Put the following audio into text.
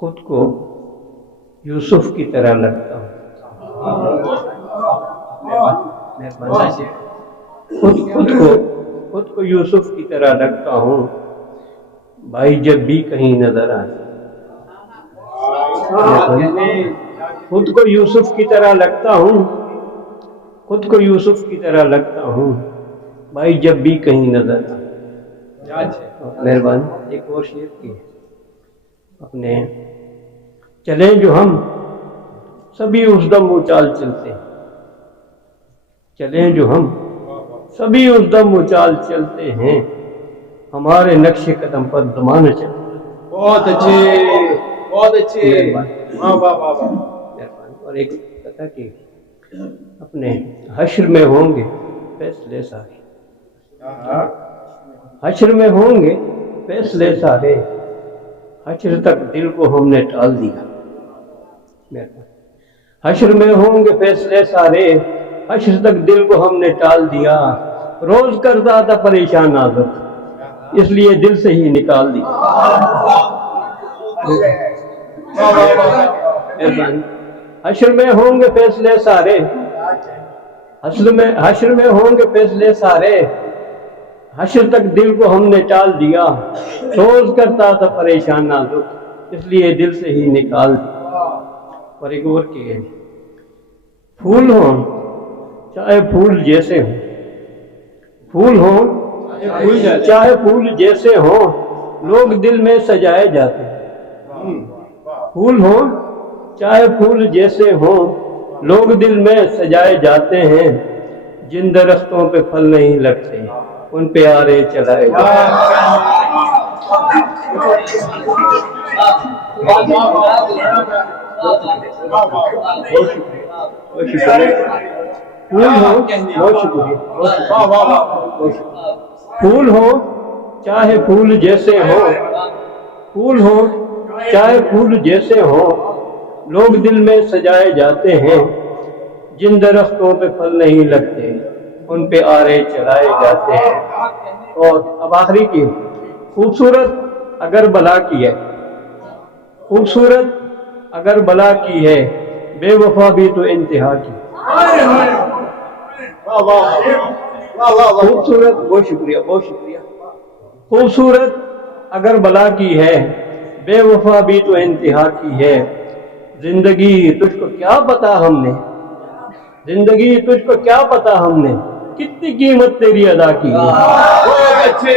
خود کو یوسف کی طرح لگتا ہوں. خود کو یوسف کی طرح لگتا ہوں بھائی جب بھی کہیں نظر آئے. خود کو یوسف کی طرح لگتا ہوں، خود کو یوسف کی طرح لگتا ہوں بھائی جب بھی کہیں نظر آئے. مہربانی ایک اور شعر کی اپنے چلیں جو ہم سبھی اس دم وہ چال چلتے ہیں. چلیں جو ہم سبھی اس دم وہ چال چلتے ہیں، ہمارے نقش قدم پر زمانہ چلتا ہے. بہت اچھے بہت اچھے. اور ایک پتہ کہ اپنے حشر میں ہوں گے فیصلے سارے. حشر میں ہوں گے فیصلے سارے، حشر تک دل کو ہم نے ٹال دیا. حشر میں ہوں گے فیصلے سارے، حشر تک دل کو ہم نے ٹال دیا. روز کرتا تھا پریشان آزاد، اس لیے دل سے ہی نکال دیا. حشر میں ہوں گے فیصلے سارے، حشر میں ہوں گے فیصلے سارے، حشر تک دل کو ہم نے ٹال دیا. روز کرتا تھا پریشان نازک، اس لیے دل سے ہی نکال دیا. اور ایک اور کی ہے پھول ہوں چاہے پھول جیسے ہوں، پھول ہوں چاہے پھول جیسے ہوں لوگ دل میں سجائے جاتے ہیں. پھول ہوں چاہے پھول جیسے ہوں لوگ دل میں سجائے جاتے ہیں. جن درختوں پہ پھل نہیں لگتے ان پہ آرے چلائے جاتے پھول ہوں چاہے پھول جیسے ہوں، پھول ہوں چاہے پھول جیسے ہوں لوگ دل میں سجائے جاتے ہیں. جن درختوں پہ پھل نہیں لگتے ان پہ آرے چلائے جاتے ہیں. اور اب آخری کی خوبصورت اگر بلا کی ہے، خوبصورت اگر بلا کی ہے بے وفا بھی تو انتہا کی. خوبصورت بہت شکریہ بہت شکریہ. خوبصورت اگر بلا کی ہے بے وفا بھی تو انتہا کی ہے. زندگی تجھ کو کیا پتا ہم نے، زندگی تجھ کو کیا پتا ہم نے کتنی قیمت تیری ادا کی ہے. بہت اچھے.